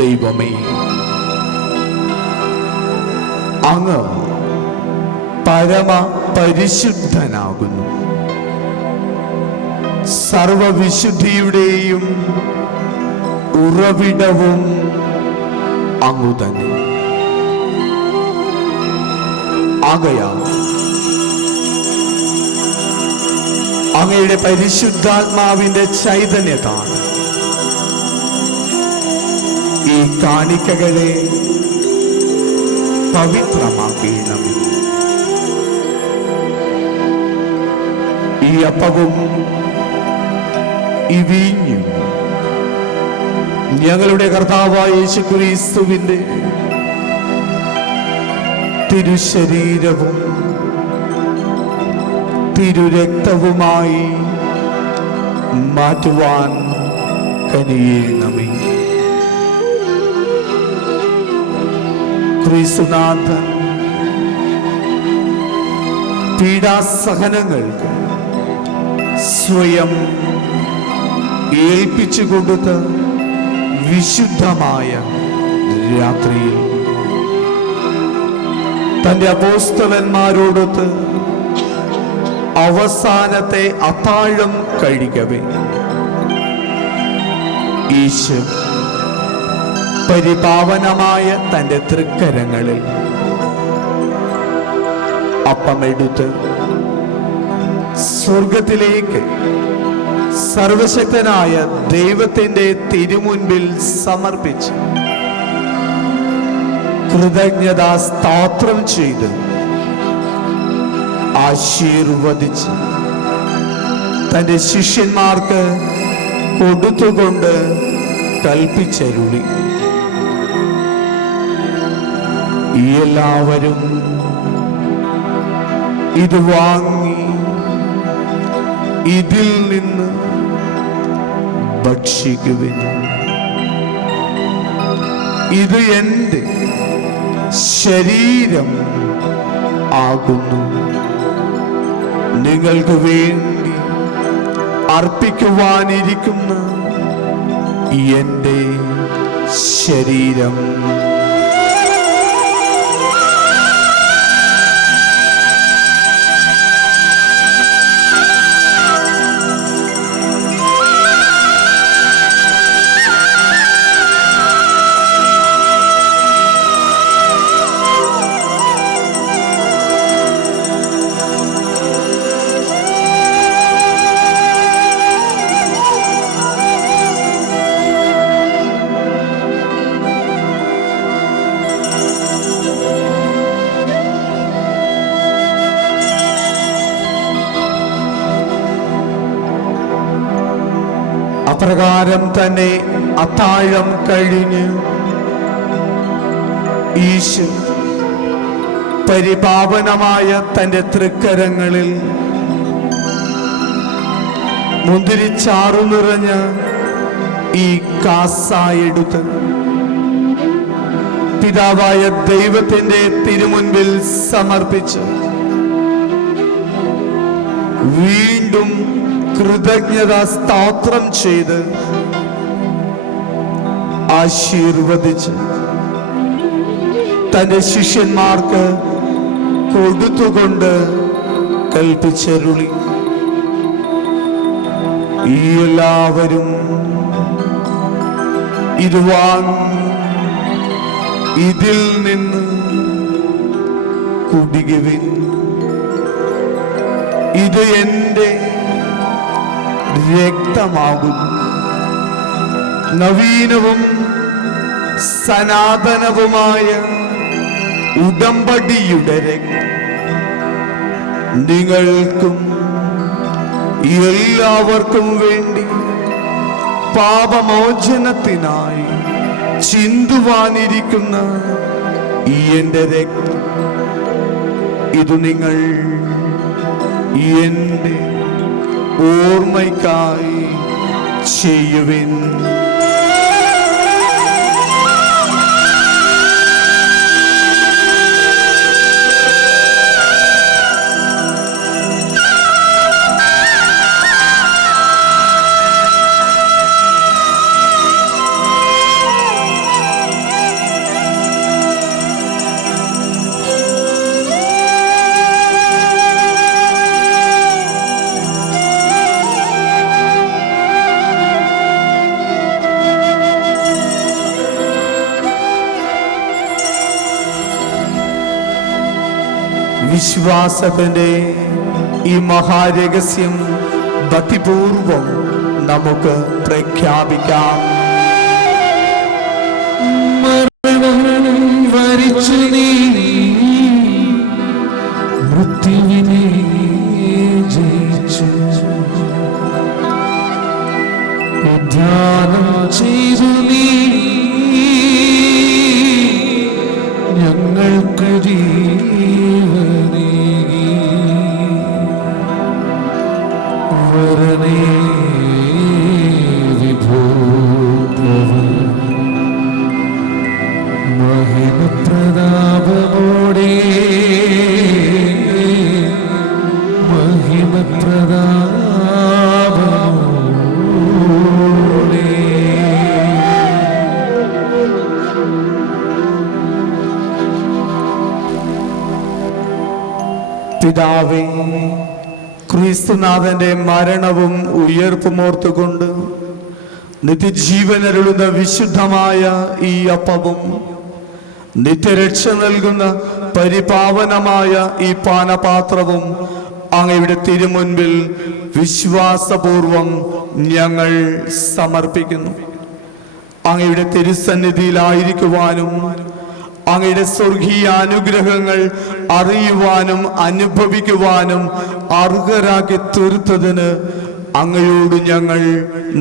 ദൈവമേ, അങ്ങ് പരമ പരിശുദ്ധനാകുന്നു. സർവവിശുദ്ധിയുടെയും ഉറവിടവും അങ്ങു തന്നെ. ആകയാൽ അങ്ങയുടെ പരിശുദ്ധാത്മാവിന്റെ ചൈതന്യത്താൽ ഈ കാണിക്കകളെ പവിത്രമാക്കണമേ. ഈ അപ്പവും ഈ വീഞ്ഞും ഞങ്ങളുടെ കർത്താവായ യേശുക്രിസ്തുവിന്റെ തിരുശരീരവും തിരുരക്തവുമായി മാറ്റുവാൻ കനിയേണമേ. ക്രിസ്തുനാഥൻ പീഡാസഹനങ്ങൾക്ക് സ്വയം ഏൽപ്പിച്ചു കൊടുത്ത വിശുദ്ധമായ രാത്രിയിൽ തന്റെ അപ്പോസ്തലന്മാരോടൊത്ത് അവസാനത്തെ അത്താഴം കഴിക്കവേ ഈശോ പരിപാവനമായ തന്റെ തൃക്കരങ്ങളിൽ അപ്പമെടുത്ത് സ്വർഗത്തിലേക്ക് സർവശക്തനായ ദൈവത്തിന്റെ തിരുമുൻപിൽ സമർപ്പിച്ച് കൃതജ്ഞതാ സ്തോത്രം ചെയ്ത് ആശീർവദിച്ച് തന്റെ ശിഷ്യന്മാർക്ക് കൊടുത്തുകൊണ്ട് കൽപ്പിച്ചരുളി, എല്ലാവരും ഇത് വാങ്ങി ഇതിൽ നിന്ന് ഭക്ഷിക്കുവിൻ. ഇത് എൻ്റെ ശരീരം ആകുന്നു, നിങ്ങൾക്ക് വേണ്ടി അർപ്പിക്കുവാനിരിക്കുന്ന എൻ്റെ ശരീരം. അപ്രകാരം തന്നെ അത്താഴം കഴിഞ്ഞ് ഈശോ പരിപാവനമായ തന്റെ തൃക്കരങ്ങളിൽ മുന്തിരിച്ചാറു നിറഞ്ഞ ഈ കാസായെടുത്ത് പിതാവായ ദൈവത്തിന്റെ തിരുമുൻപിൽ സമർപ്പിച്ച് വീണ്ടും കൃതജ്ഞത സ്തോത്രം ചെയ്ത് ആശീർവദിച്ച് തന്റെ ശിഷ്യന്മാർക്ക് കൊടുത്തുകൊണ്ട് കൽപ്പിച്ചരുളി, എല്ലാവരും ഇത് വാങ്ങി ഇതിൽ നിന്ന് കുടിക്കുവിൻ. ഇത് എൻ്റെ രക്തമാകുന്നു, നവീനവും സനാതനവുമായ ഉടമ്പടിയുടെ രക്തം. നിങ്ങൾക്കും എല്ലാവർക്കും വേണ്ടി പാപമോചനത്തിനായി ചിന്തുവാനിരിക്കുന്ന എൻ്റെ രക്തം. ഇത് നിങ്ങൾ എൻ്റെ ഓർമ്മയ്ക്കായി ചെയ്യുവിൻ. വിശ്വാസത്തിന്റെ ഈ മഹാരഹസ്യം ഭക്തിപൂർവം നമുക്ക് പ്രഖ്യാപിക്കാം. വരിച്ചു നീ മൃത്യുവിനെ ജയിച്ചു, ഉദ്ധാനം ചെയ്തു നീ ഞങ്ങൾക്ക് ജീവനേകി. വരനേ മഹിമപ്രതാപമോടെ മഹിമപ്രതാപമോടെ പിതാവേ, ക്രിസ്തുനാഥന്റെ മരണവും ഉയർപ്പും ഓർത്തുകൊണ്ട് നിത്യജീവനരുളുന്ന വിശുദ്ധമായ ഈ അപ്പവും നിത്യരക്ഷ നൽകുന്ന പരിപാവനമായ ഈ പാനപാത്രവും അങ്ങയുടെ തിരുമുൻപിൽ വിശ്വാസപൂർവം ഞങ്ങൾ സമർപ്പിക്കുന്നു. അങ്ങയുടെ തിരുസന്നിധിയിലായിരിക്കുവാനും അങ്ങയുടെ സ്വർഗീയ അനുഗ്രഹങ്ങൾ അറിയുവാനും അനുഭവിക്കുവാനും അർഹരാക്കി തീർത്തതിന് അങ്ങയോട് ഞങ്ങൾ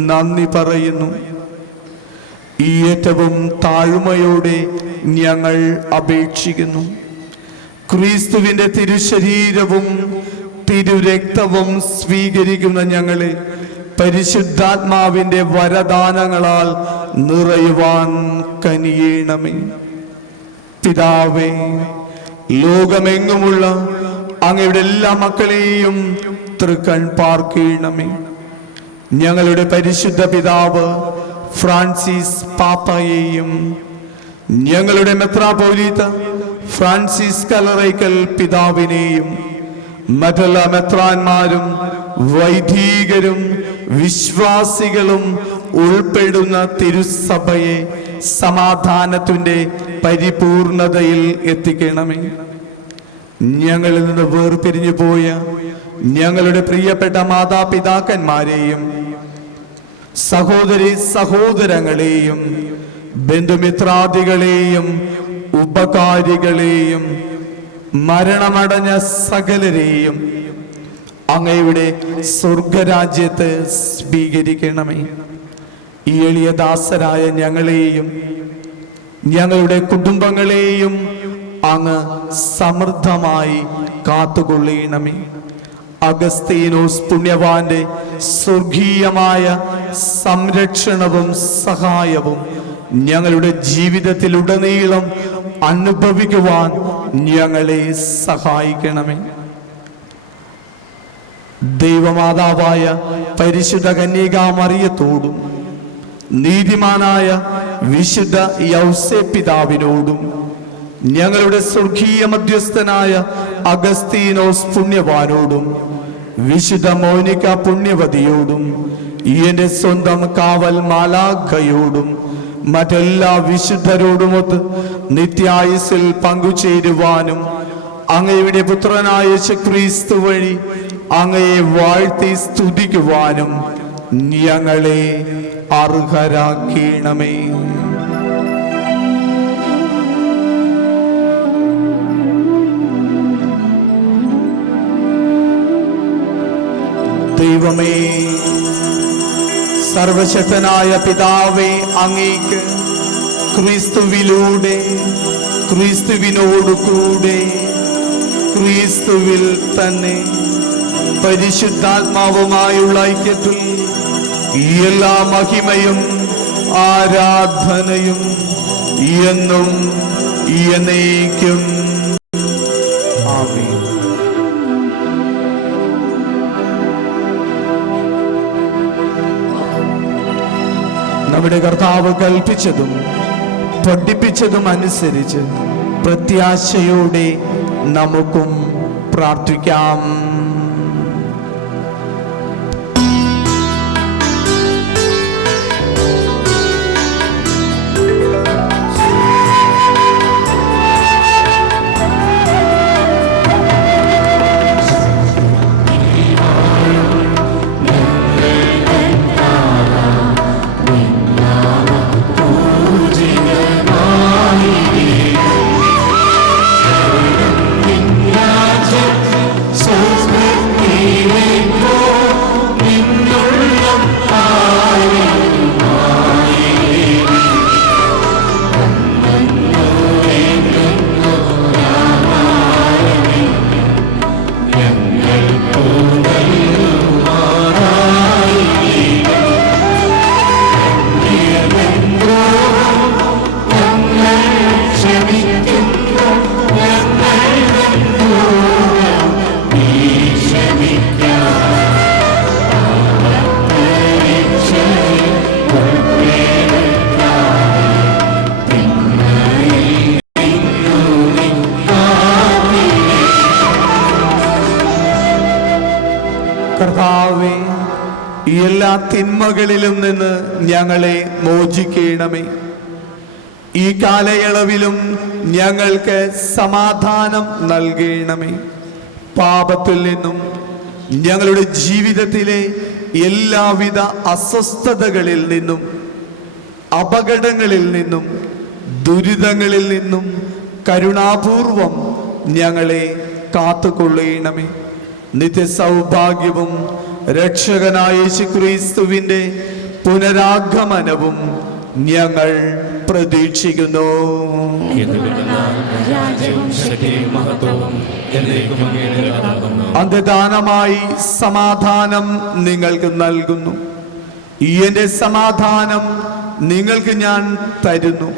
നന്ദി പറയുന്നു. ഈ ഏറ്റവും താഴ്മയോടെ ഞങ്ങൾ അപേക്ഷിക്കുന്നു. ക്രിസ്തുവിന്റെ തിരുശരീരവും തിരുരക്തവും സ്വീകരിക്കുന്ന ഞങ്ങളെ പരിശുദ്ധാത്മാവിന്റെ വരദാനങ്ങളാൽ നിറയുവാൻ കനിയേണമേ. പിതാവേ, ലോകമെങ്ങുമുള്ള അങ്ങയുടെ എല്ലാ മക്കളെയും തൃക്കൺ പാർക്കണമേ. ഞങ്ങളുടെ പരിശുദ്ധ പിതാവ് ഫ്രാൻസിസ് പാപ്പയെയും ഞങ്ങളുടെ മെത്രാപോലീത്ത ഫ്രാൻസിസ് കലറയ്ക്കൽ പിതാവിനെയും മറ്റെല്ലാ മെത്രാന്മാരും വൈദികരും വിശ്വാസികളും ഉൾപ്പെടുന്ന തിരുസഭയെ സമാധാനത്തിന്റെ പരിപൂർണതയിൽ എത്തിക്കണമേ. ഞങ്ങളിൽ നിന്ന് വേർപിരിഞ്ഞു പോയ ഞങ്ങളുടെ പ്രിയപ്പെട്ട മാതാപിതാക്കന്മാരെയും സഹോദരി സഹോദരങ്ങളെയും ബന്ധുമിത്രാദികളെയും ഉപകാരികളെയും മരണമടഞ്ഞ സകലരെയും അങ്ങയുടെ സ്വർഗരാജ്യത്ത് സ്വീകരിക്കണമേ. ഈ എളിയ ദാസരായ ഞങ്ങളെയും ഞങ്ങളുടെ കുടുംബങ്ങളെയും അങ്ങ് സമൃദ്ധമായി കാത്തുകൊള്ളണമേ. അഗസ്തീനോസ് പുണ്യവാന്റെ സ്വർഗീയമായ സംരക്ഷണവും സഹായവും ഞങ്ങളുടെ ജീവിതത്തിലുടനീളം അനുഭവിക്കുവാൻ ഞങ്ങളെ സഹായിക്കണമേ. ദൈവമാതാവായ പരിശുദ്ധ കന്യകാമറിയത്തോടും നീതിമാനായ വിശുദ്ധ യൗസേപ്പിതാവിനോടും ഞങ്ങളുടെ സ്വർഗീയ മധ്യസ്ഥനായ അഗസ്തീനോസ് പുണ്യവാനോടും വിശുദ്ധ മോനിക്ക പുണ്യവതിയോടും എന്റെ സ്വന്തം കാവൽ മാലാഖയോടും മറ്റെല്ലാ വിശുദ്ധരോടുമൊത്ത് നിത്യായുസ്സിൽ പങ്കുചേരുവാനും അങ്ങയുടെ പുത്രനായ യേശുക്രിസ്തു വഴി അങ്ങയെ വാഴ്ത്തി സ്തുതിക്കുവാനും ഞങ്ങളെ അർഹരാക്കണമേ. ദൈവമേ, സർവശക്തനായ പിതാവേ, അങ്ങേക്ക് ക്രിസ്തുവിലൂടെ ക്രിസ്തുവിനോട് കൂടെ ക്രിസ്തുവിൽ തന്നെ പരിശുദ്ധാത്മാവുമായുള്ള ഐക്യത്തിൽ ഈ എല്ലാ മഹിമയും ആരാധനയും എന്നും എന്നേക്കും ആമേൻ. നമ്മുടെ കർത്താവ് കൽപ്പിച്ചതും പഠിപ്പിച്ചതും അനുസരിച്ച് പ്രത്യാശയോടെ നമുക്കും പ്രാർത്ഥിക്കാം. എല്ലാ തിന്മകളിലും നിന്ന് ഞങ്ങളെ മോചിക്കണമേ. ഈ കാലയളവിലും ഞങ്ങൾക്ക് സമാധാനം നൽകണമേ. പാപത്തിൽ നിന്നും ഞങ്ങളുടെ ജീവിതത്തിലെ എല്ലാവിധ അസ്വസ്ഥതകളിൽ നിന്നും, അപകടങ്ങളിൽ നിന്നും, ദുരിതങ്ങളിൽ നിന്നും കരുണാപൂർവം ഞങ്ങളെ കാത്തുകൊള്ളണമേ. നിത്യസൗഭാഗ്യവും രക്ഷകനായ യേശുക്രിസ്തുവിന്റെ പുനരാഗമനവും ഞങ്ങൾ പ്രതീക്ഷിക്കുന്നു. അന്തദാനമായി സമാധാനം നിങ്ങൾക്ക് നൽകുന്നു. എന്റെ സമാധാനം നിങ്ങൾക്ക് ഞാൻ തരുന്നു.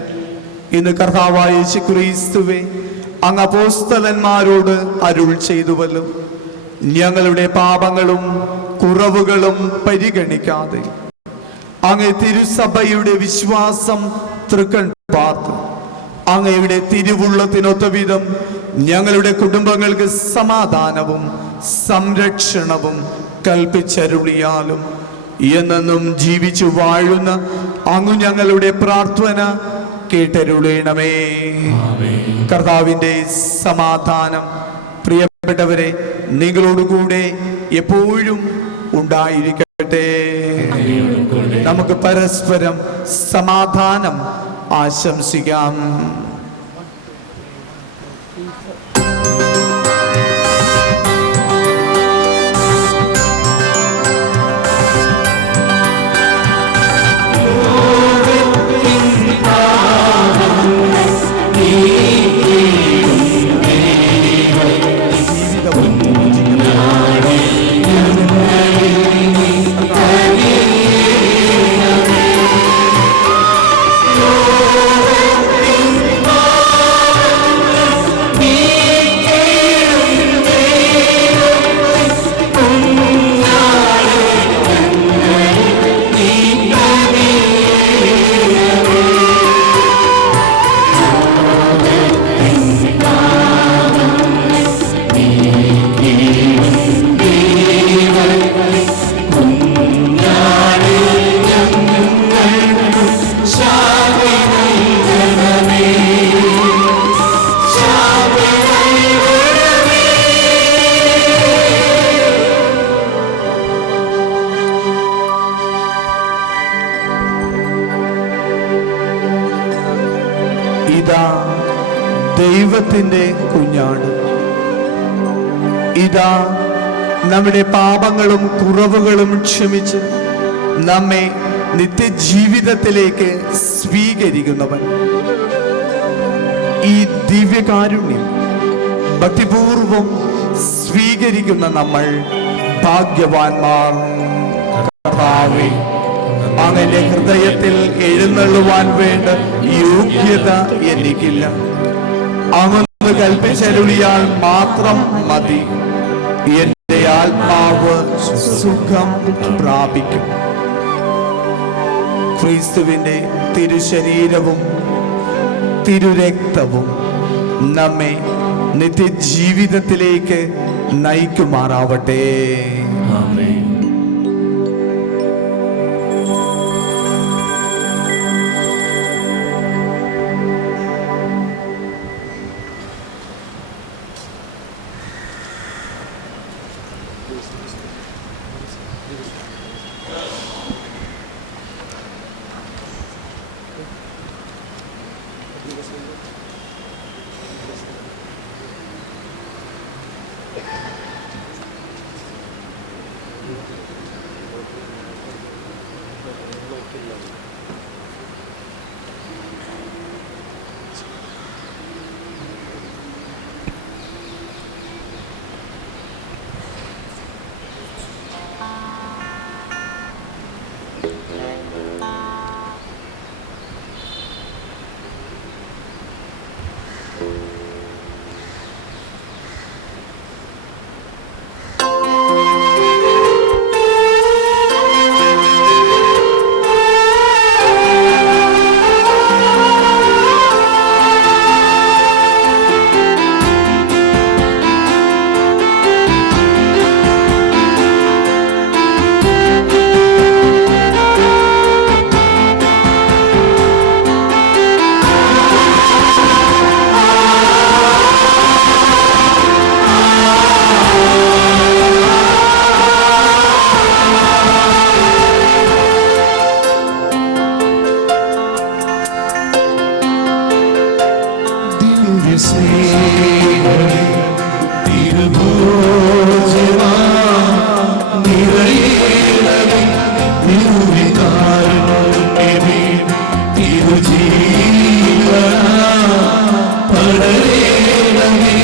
ഇന്ന് കർത്താവായ യേശുക്രിസ്തുവേ, അങ്ങ് അപ്പോസ്തലന്മാരോട് അരുൾ ചെയ്തുവല്ലോ, ഞങ്ങളുടെ പാപങ്ങളും കുറവുകളും പരിഗണിക്കാതെ അങ്ങ് തിരുസഭയുടെ വിശ്വാസം തൃക്കൺ പാർത്ത് അങ്ങയുടെ തിരുവുള്ളത്തിനൊത്ത വിധം ഞങ്ങളുടെ കുടുംബങ്ങൾക്ക് സമാധാനവും സംരക്ഷണവും കൽപ്പിച്ചരുളിയാലും എന്നെന്നും ജീവിച്ചു വാഴുന്ന അങ്ങ് ഞങ്ങളുടെ പ്രാർത്ഥന കേട്ടരുളണമേ. കർത്താവിന്റെ സമാധാനം പ്രിയപ്പെട്ടവരെ നിങ്ങളോടുകൂടെ എപ്പോഴും ഉണ്ടായിരിക്കട്ടെ. നമുക്ക് പരസ്പരം സമാധാനം ആശംസിക്കാം. ഇതാ ദൈവത്തിന്റെ കുഞ്ഞാട്. ഇതാ നമ്മുടെ പാപങ്ങളും കുറവുകളും ക്ഷമിച്ച് നമ്മെ നിത്യജീവിതത്തിലേക്ക് സ്വീകരിക്കുന്നവൻ. ഈ ദിവ്യകാരുണ്യം ഭക്തിപൂർവം സ്വീകരിക്കുന്ന നമ്മൾ ഭാഗ്യവാന്മാർ. കർത്താവേ, അങ്ങയുടെ ഹൃദയത്തിൽ എഴുന്നള്ളുവാൻ വേണ്ട യോഗ്യത എനിക്കില്ല. അങ്ങ് കൽപ്പിച്ചരുളിയാൽ മാത്രം മതി. എന്റെ ആത്മാവ് സുഖം പ്രാപിക്കും. ക്രിസ്തുവിന്റെ തിരുശരീരവും തിരുരക്തവും നമ്മെ നിത്യജീവിതത്തിലേക്ക് നയിക്കുമാറാവട്ടെ. ആമേൻ. നിത്യസ്നേഹമേ തിരുഭോജമാ നിറയേണമേ തിരുവികാരുണ്യമേ തിരുജീവനാ പടരേണമേ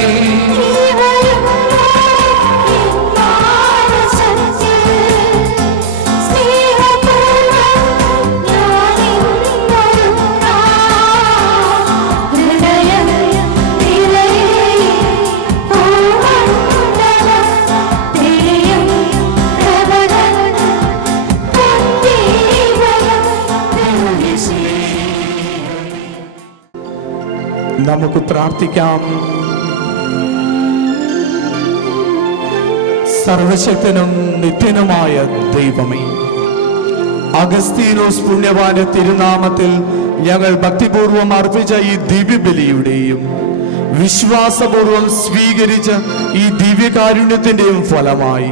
നമുക്ക് പ്രാർത്ഥിക്കാം. സർവശക്തനും നിത്യനുമായ ദൈവമേ, അഗസ്തീനോസ് പുണ്യവാന്റെ തിരുനാമത്തിൽ ഞങ്ങൾ ഭക്തിപൂർവം അർപ്പിച്ച ഈ ദിവ്യബലിയുടെയും വിശ്വാസപൂർവം സ്വീകരിച്ച ഈ ദിവ്യകാരുണ്യത്തിന്റെയും ഫലമായി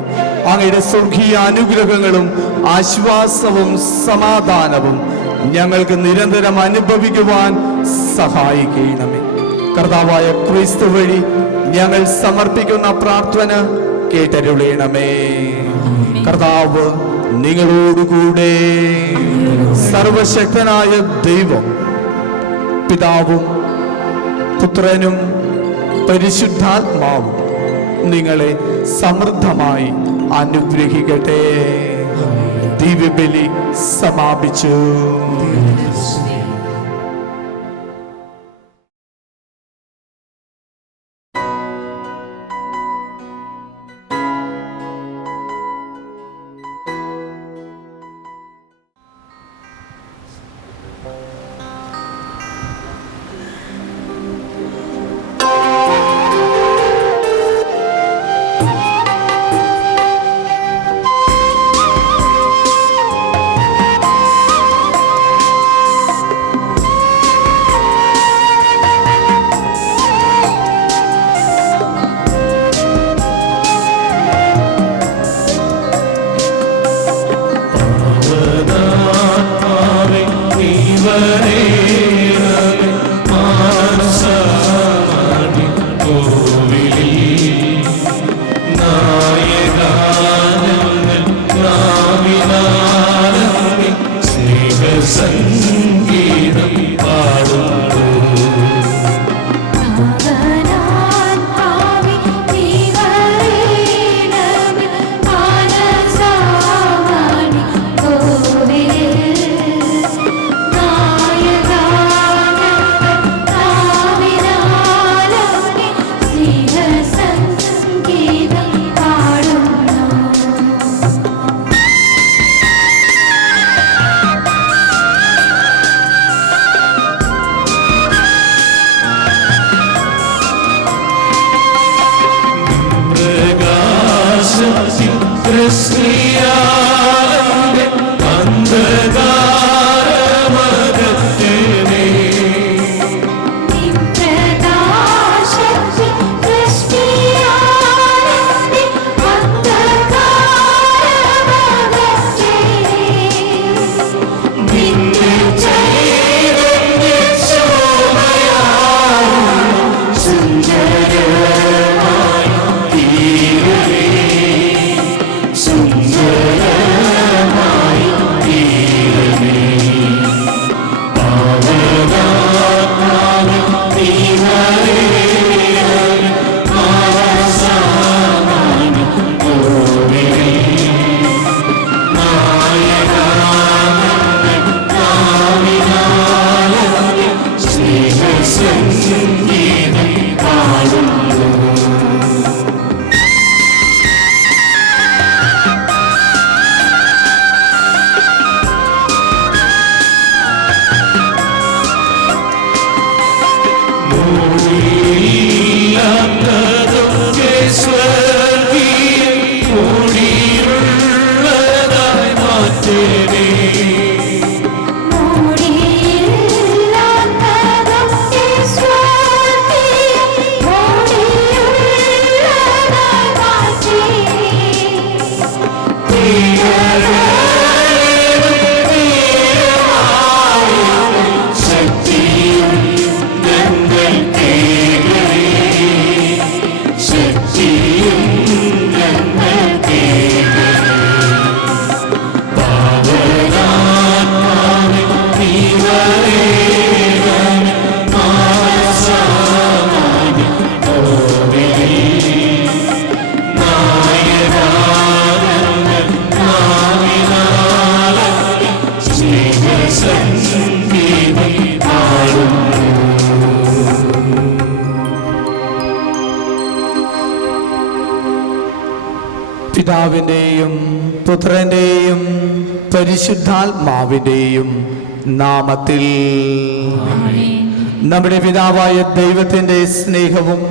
അങ്ങയുടെ സ്വർഗീയ അനുഗ്രഹങ്ങളും ആശ്വാസവും സമാധാനവും ഞങ്ങൾക്ക് നിരന്തരം അനുഭവിക്കുവാൻ സഹായിക്കണമേ. കർത്താവായ ക്രിസ്തു വഴി ഞങ്ങൾ സമർപ്പിക്കുന്ന പ്രാർത്ഥന കേട്ടരുളേണമേ. കർത്താവ് നിങ്ങളോടുകൂടെ. സർവശക്തനായ ദൈവം പിതാവും പുത്രനും പരിശുദ്ധാത്മാവും നിങ്ങളെ സമൃദ്ധമായി അനുഗ്രഹിക്കട്ടെ. ദിവ്യബലി സമാപിച്ചു. ശക്തിയും ഞങ്ങൾ പിതാവിൻ്റെയും പുത്രൻ്റെയും പരിശുദ്ധാത്മാവിൻ്റെയും നാമത്തിൽ നമ്മുടെ പിതാവായ ദൈവത്തിൻ്റെ സ്നേഹവും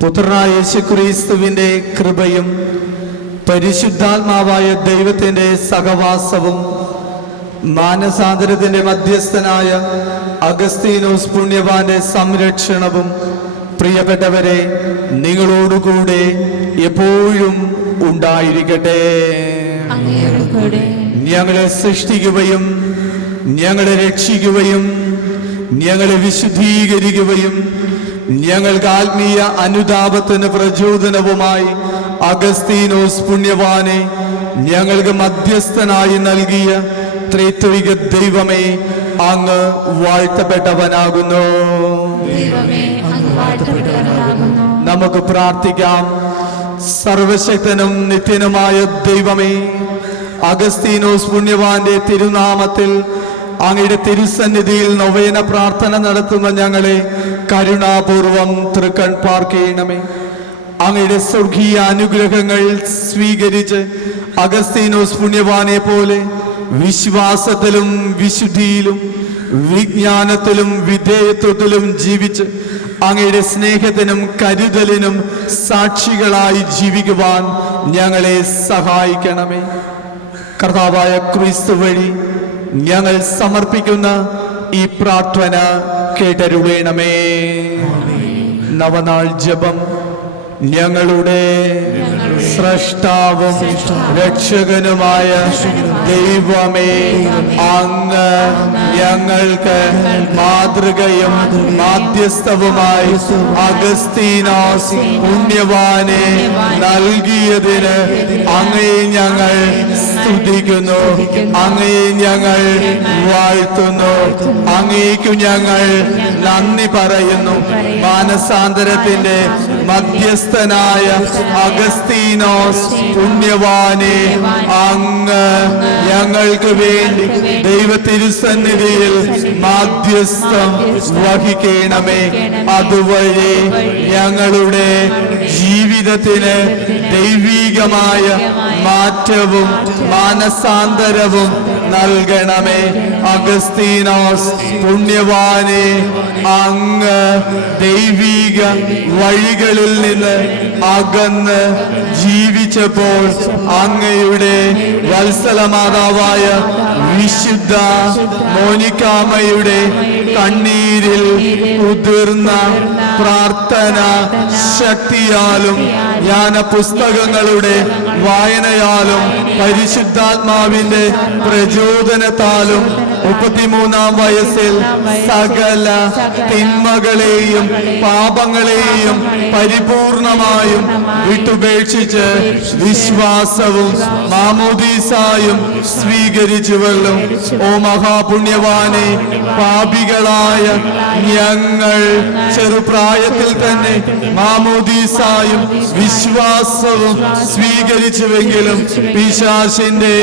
പുത്രനായ യേശുക്രിസ്തുവിൻ്റെ കൃപയും പരിശുദ്ധാത്മാവായ ദൈവത്തിൻ്റെ സഹവാസവും മാനസാന്തരത്തിൻ്റെ മധ്യസ്ഥനായ അഗസ്തീനോസ് പുണ്യവാന്റെ സംരക്ഷണവും പ്രിയപ്പെട്ടവരെ നിങ്ങളോടുകൂടെ എപ്പോഴും ഉണ്ടായിരിക്കട്ടെ. ഞങ്ങളെ സൃഷ്ടിക്കുകയും ഞങ്ങളെ രക്ഷിക്കുകയും ഞങ്ങളെ വിശുദ്ധീകരിക്കുകയും ഞങ്ങൾക്ക് ആത്മീയ അനുതാപത്തിന് പ്രചോദനവുമായി അഗസ്തീനോസ് പുണ്യവാനെ ഞങ്ങൾക്ക് മധ്യസ്ഥനായി നൽകിയ ത്രിത്വിക ദൈവമേ, അങ്ങ് വാഴ്ത്തപ്പെട്ടവനാകുന്നു. നമുക്ക് പ്രാർത്ഥിക്കാം. സർവശക്തനും നിത്യനുമായ ദൈവമേ, അഗസ്തീനോസ് പുണ്യവാന്റെ തിരുനാമത്തിൽ അങ്ങയുടെ തിരുസന്നിധിയിൽ നൊവേന പ്രാർത്ഥന നടത്തുന്ന ഞങ്ങളെ കരുണാപൂർവം തൃക്കൺ പാർക്കണമേ. അങ്ങയുടെ സ്വർഗീയ അനുഗ്രഹങ്ങൾ സ്വീകരിച്ച് അഗസ്തീനോസ് പുണ്യവാനെ പോലെ വിശ്വാസത്തിലും വിശുദ്ധിയിലും വിജ്ഞാനത്തിലും വിധേയത്വത്തിലും ജീവിച്ച് അങ്ങയുടെ സ്നേഹത്തിനും കരുതലിനും സാക്ഷികളായി ജീവിക്കുവാൻ ഞങ്ങളെ സഹായിക്കണമേ. കർത്താവായ ക്രിസ്തു വഴി ഞങ്ങൾ സമർപ്പിക്കുന്ന ഈ പ്രാർത്ഥന കേട്ടരുളേണമേ. നവനാൾ ജപം. ഞങ്ങളുടെ സ്രഷ്ടാവും രക്ഷകനുമായ ദൈവമേ, അങ്ങ് ഞങ്ങൾക്ക് മാതൃകയും മാധ്യസ്ഥവുമായി അഗസ്തീനോസ് പുണ്യവാനെ നൽകിയതിന് അങ്ങയെ ഞങ്ങൾ സ്തുതിക്കുന്നു, അങ്ങയെ ഞങ്ങൾ വാഴ്ത്തുന്നു, അങ്ങേക്കു ഞങ്ങൾ നന്ദി പറയുന്നു. മാനസാന്തരത്തിന്റെ മധ്യസ്ഥനായ അഗസ്തീനോസ് പുണ്യവാനെ അങ്ങ് ഞങ്ങൾക്ക് വേണ്ടി ദൈവ തിരുസന്നിധിയിൽ മാധ്യസ്ഥം വഹിക്കണമേ. അതുവഴി ഞങ്ങളുടെ ജീവിതത്തിന് ദൈവികമായ മാറ്റവും മാനസാന്തരവും നൽകണമേ. അഗസ്തീനോസ് പുണ്യവാനെ അങ്ങ് ദൈവിക വഴികളിൽ നിന്ന് അകന്ന് ജീവിച്ചപ്പോൾ അങ്ങയുടെ വത്സലമാതാവായ വിശുദ്ധ മോനിക്കാമ്മയുടെ കണ്ണീരിൽ ഉതിർന്ന പ്രാർത്ഥന ശക്തിയാലും ജ്ഞാന പുസ്തകങ്ങളുടെ വായനയാലും പരിശുദ്ധാത്മാവിന്റെ പ്രചോദനത്താലും 33-ാം വയസ്സിൽ സകല തിന്മകളെയും പാപങ്ങളെയും പരിപൂർണമായും വിട്ടുപേക്ഷിച്ച് വിശ്വാസവും മാമോദീസായും സ്വീകരിച്ചുവല്ലോ. ഓ മഹാപുണ്യവാനെ, പാപികളായ ഞങ്ങൾ ചെറുപ്രായത്തിൽ തന്നെ മാമോദീസായും വിശ്വാസവും സ്വീകരിച്ചുവെങ്കിലും പിശാചിന്റെ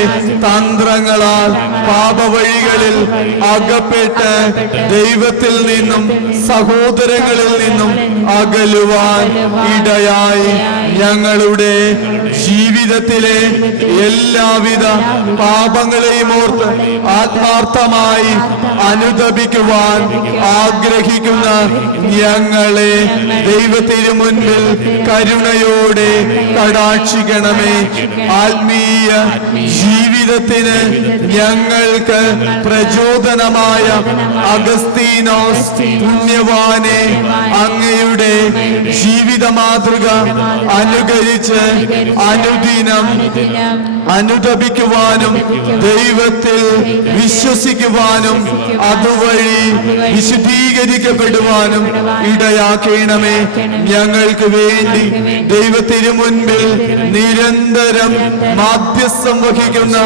തന്ത്രങ്ങളാൽ പാപവഴികളിൽ അകപ്പെട്ട് ദൈവത്തിൽ നിന്നും സഹോദരങ്ങളിൽ നിന്നും അകലുവാൻ ഇടയായി. ഞങ്ങളുടെ ജീവിതത്തിലെ എല്ലാവിധ പാപങ്ങളെയും ഓർത്ത് ആത്മാർത്ഥമായി അനുതപിക്കുവാൻ ആഗ്രഹിക്കുന്ന ഞങ്ങളെ ദൈവത്തിനു മുൻപിൽ കരുണയോടെ കടാക്ഷിക്കണമേ. ആത്മീയ ജീവിതത്തിന് ഞങ്ങൾക്ക് പ്രചോദനമായ അഗസ്തീനോസ് പുണ്യവാനെ അങ്ങയുടെ ജീവിത മാതൃക അനുകരിച്ച് അനുദിനം അനുതപിക്കുവാനും ദൈവത്തിൽ വിശ്വസിക്കുവാനും അതുവഴി വിശുദ്ധീകരിക്കപ്പെടുവാനും ഇടയാക്കണമേ. ഞങ്ങൾക്ക് വേണ്ടി ദൈവത്തിനു മുൻപിൽ നിരന്തരം മാധ്യസ്ഥം വഹിക്കുന്ന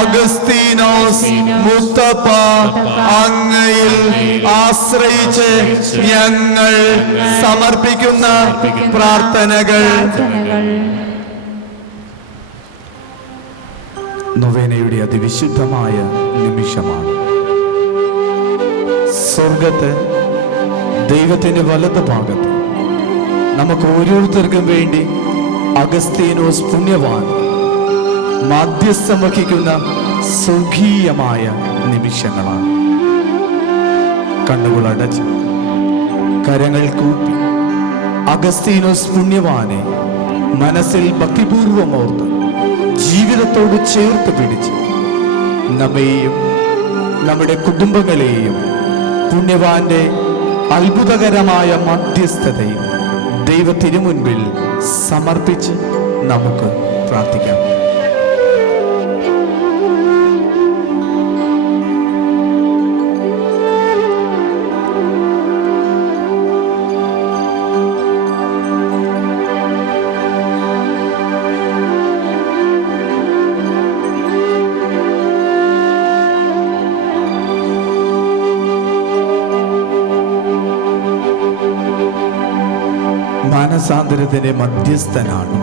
അഗസ്തീനോസ് മുത്തപ്പ അങ്ങയിൽ ആശ്രയിച്ച് ഞങ്ങൾ സമർപ്പിക്കുന്ന പ്രാർത്ഥനകൾ. നൊവേനയുടെ അതിവിശുദ്ധമായ നിമിഷമാണ്. സ്വർഗത്ത് ദൈവത്തിന്റെ വലത് ഭാഗത്ത് നമുക്ക് ഓരോരുത്തർക്കും വേണ്ടി അഗസ്തീനോസ് പുണ്യവാൻ മാധ്യസ്ഥം വഹിക്കുന്ന സ്വർഗീയമായ നിമിഷങ്ങളാണ്. കണ്ണുകൾ അടച്ച് കരങ്ങൾ കൂപ്പി അഗസ്തീനോസ് പുണ്യവാനെ മനസ്സിൽ ഭക്തിപൂർവം ഓർത്ത് ജീവിതത്തോട് ചേർത്ത് പിടിച്ച് നമ്മെയും നമ്മുടെ കുടുംബങ്ങളെയും പുണ്യവാന്റെ അത്ഭുതകരമായ മധ്യസ്ഥതയും ദൈവത്തിനു മുൻപിൽ സമർപ്പിച്ച് നമുക്ക് പ്രാർത്ഥിക്കാം. മാനസാന്തരത്തിന്റെ മധ്യസ്ഥനാണ്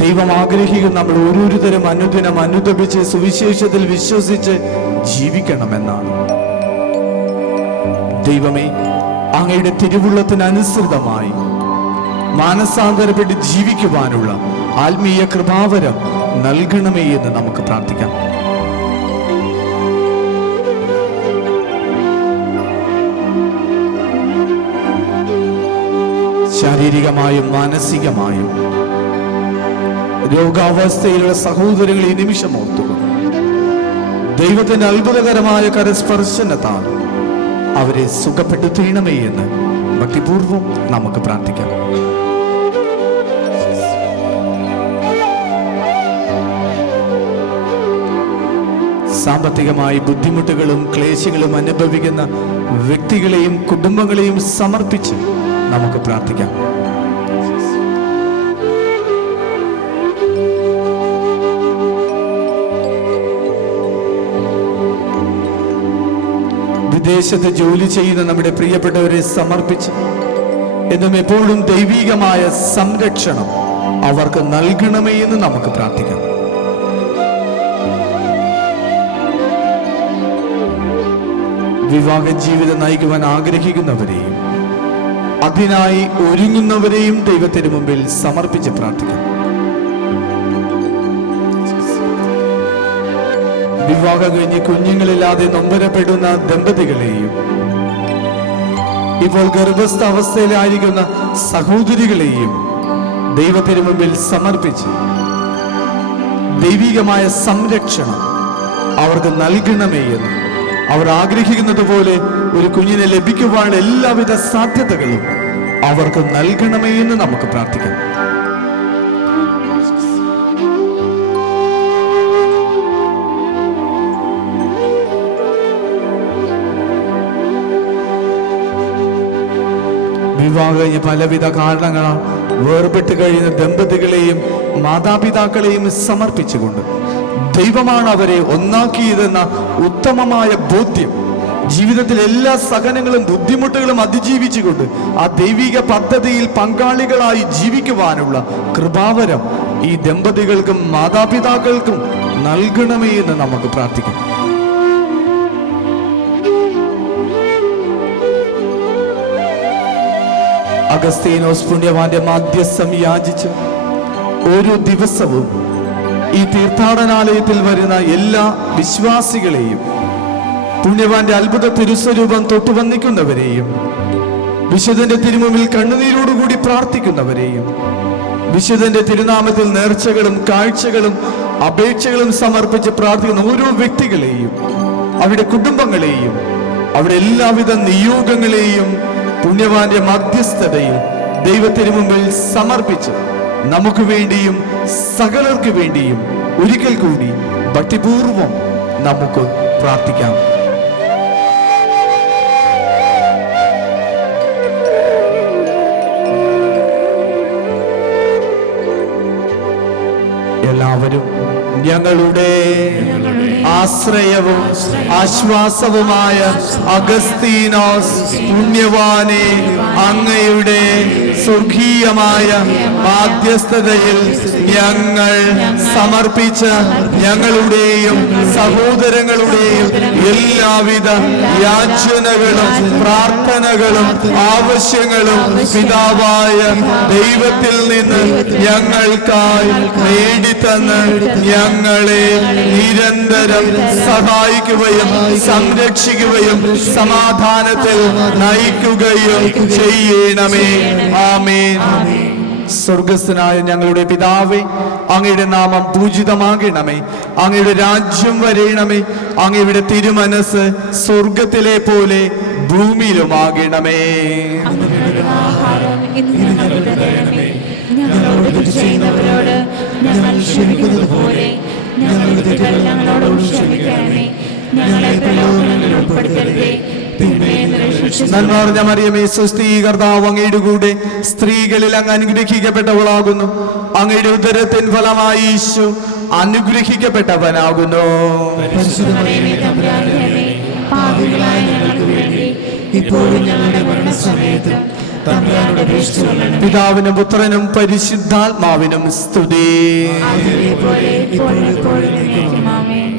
ദൈവം. ആഗ്രഹിക്കും നമ്മൾ ഓരോരുത്തരും അനുദിനം അനുദപിച്ച് സുവിശേഷത്തിൽ വിശ്വസിച്ച് ജീവിക്കണമെന്നാണ്. ദൈവമേ, അങ്ങയുടെ തിരുവുള്ളത്തിനനുസൃതമായി മാനസാന്തരപ്പെട്ട് ജീവിക്കുവാനുള്ള ആത്മീയ കൃപാവരം നൽകണമേ എന്ന് നമുക്ക് പ്രാർത്ഥിക്കാം. ശാരീരികമായും മാനസികമായും രോഗാവസ്ഥയിലുള്ള സഹോദരങ്ങളെ ഈ നിമിഷം ഓർത്തുക. ദൈവത്തിന്റെ അത്ഭുതകരമായ കരസ്പർശനത്താൽ അവരെ സുഖപ്പെടുത്തണമേ എന്ന് ഭക്തിപൂർവം നമുക്ക് പ്രാർത്ഥിക്കാം. സാമ്പത്തികമായി ബുദ്ധിമുട്ടുകളും ക്ലേശങ്ങളും അനുഭവിക്കുന്ന വ്യക്തികളെയും കുടുംബങ്ങളെയും സമർപ്പിച്ച് നമുക്ക് പ്രാർത്ഥിക്കാം. വിദേശത്ത് ജോലി ചെയ്യുന്ന നമ്മുടെ പ്രിയപ്പെട്ടവരെ സമർപ്പിച്ച് എന്നും എപ്പോഴും ദൈവികമായ സംരക്ഷണം അവർക്ക് നൽകണമേ എന്ന് നമുക്ക് പ്രാർത്ഥിക്കാം. വിവാഹ ജീവിതം നയിക്കുവാൻ ആഗ്രഹിക്കുന്നവരെയും അതിനായി ഒരുങ്ങുന്നവരെയും ദൈവത്തിന് മുമ്പിൽ സമർപ്പിച്ച് പ്രാർത്ഥിക്കാം. വിവാഹം കഴിഞ്ഞ് കുഞ്ഞുങ്ങളില്ലാതെ നൊമ്പരപ്പെടുന്ന ദമ്പതികളെയും ഇപ്പോൾ ഗർഭസ്ഥ അവസ്ഥയിലായിരിക്കുന്ന സഹോദരികളെയും ദൈവത്തിന് മുമ്പിൽ സമർപ്പിച്ച് ദൈവികമായ സംരക്ഷണം അവർക്ക് നൽകണമേ എന്ന് അവർ ആഗ്രഹിക്കുന്നത് പോലെ ഒരു കുഞ്ഞിനെ ലഭിക്കുവാനുള്ള എല്ലാവിധ സാധ്യതകളും അവർക്ക് നൽകണമേ എന്ന് നമുക്ക് പ്രാർത്ഥിക്കാം. വിവാഹം കഴിഞ്ഞ് പലവിധ കാരണങ്ങളാൽ വേർപെട്ട് കഴിയുന്ന ദമ്പതികളെയും മാതാപിതാക്കളെയും സമർപ്പിച്ചുകൊണ്ട് ദൈവമാണ് അവരെ ഒന്നാക്കിയതെന്ന ഉത്തമമായ ബോധ്യം ജീവിതത്തിൽ എല്ലാ സഹനങ്ങളും ബുദ്ധിമുട്ടുകളും അതിജീവിച്ചുകൊണ്ട് ആ ദൈവിക പദ്ധതിയിൽ പങ്കാളികളായി ജീവിക്കുവാനുള്ള കൃപാവരം ഈ ദമ്പതികൾക്കും മാതാപിതാക്കൾക്കും നൽകണമേ എന്ന് നമുക്ക് പ്രാർത്ഥിക്കാം. അഗസ്തീനോസ് പുണ്യവാന്റെ മാധ്യസ്ഥം യാചിച്ച് ഓരോ ദിവസവും ഈ തീർത്ഥാടനാലയത്തിൽ വരുന്ന എല്ലാ വിശ്വാസികളെയും പുണ്യവാന്റെ അത്ഭുത തിരുസ്വരൂപം തൊട്ടുവന്നിക്കുന്നവരെയും വിശുദ്ധന്റെ തിരുമുമ്പിൽ കണ്ണുനീരോടുകൂടി പ്രാർത്ഥിക്കുന്നവരെയും വിശുദ്ധന്റെ തിരുനാമത്തിൽ നേർച്ചകളും കാഴ്ചകളും അപേക്ഷകളും സമർപ്പിച്ച് പ്രാർത്ഥിക്കുന്ന ഓരോ വ്യക്തികളെയും അവരുടെ കുടുംബങ്ങളെയും അവരുടെ എല്ലാവിധ നിയോഗങ്ങളെയും പുണ്യവാന്റെ മധ്യസ്ഥതയിൽ ദൈവത്തിന് മുമ്പിൽ സമർപ്പിച്ച് നമുക്ക് വേണ്ടിയും സകലർക്ക് വേണ്ടിയും ഒരിക്കൽ കൂടി ഭക്തിപൂർവം നമുക്ക് പ്രാർത്ഥിക്കാം. എല്ലാവരും ഞങ്ങളുടെ ആശ്രയവും ആശ്വാസവുമായ അഗസ്തീനോസ് പുണ്യവാനെ, അങ്ങയുടെ സ്വർഗീയമായ മാധ്യസ്ഥതയിൽ ഞങ്ങൾ സമർപ്പിച്ച ഞങ്ങളുടെയും സഹോദരങ്ങളുടെയും എല്ലാവിധ യാചനകളും പ്രാർത്ഥനകളും ആവശ്യങ്ങളും പിതാവായ ദൈവത്തിൽ നിന്ന് ഞങ്ങൾക്കായി നേടിത്തന്ന് ഞങ്ങളെ നിരന്തരം സഹായിക്കുകയും സംരക്ഷിക്കുകയും സമാധാനത്തിൽ നയിക്കുകയും ചെയ്യണമേ. ആമേൻ. സ്വർഗസ്ഥനായ ഞങ്ങളുടെ പിതാവേ, അങ്ങയുടെ നാമം പൂജിതമാകണമേ. അങ്ങയുടെ രാജ്യം വരയണമേ. അങ്ങയുടെ തിരുമനസ് സ്വർഗത്തിലെ പോലെ ഭൂമിയിലുമാകണമേ. ഞങ്ങളോട് ചെയ്യുന്നവരോട് ഞങ്ങൾ ക്ഷമിക്കുന്നത് പോലെ ഞങ്ങളുടെ തെറ്റുകൾ ഞങ്ങളോട് ക്ഷമിക്കണമേ. ഞങ്ങളെ പ്രലോഭനങ്ങളിൽ ഉൾപ്പെടുത്തരുതേ, നന്മ നിറഞ്ഞ മറിയമേ, സ്വസ്തി, കർത്താവ് അങ്ങയുടെ കൂടെ സ്ത്രീകളിൽ അങ്ങ് അനുഗ്രഹിക്കപ്പെട്ടവളാകുന്നു. അങ്ങയുടെ ഉദരത്തിൻ ഫലമായി ഈശോ അനുഗ്രഹിക്കപ്പെട്ടവനാകുന്നു. പാപികളായ ഞങ്ങൾക്ക് വേണ്ടി ഇപ്പോഴും ഞങ്ങളുടെ മരണസമയത്ത് തമ്പുരാനോട് അപേക്ഷിച്ചുകൊള്ളണമേ. പിതാവിനും പുത്രനും പരിശുദ്ധാത്മാവിനും സ്തുതി. അതുപോലെ ഇപ്പോഴും എപ്പോഴും എന്നേക്കും ആമേൻ.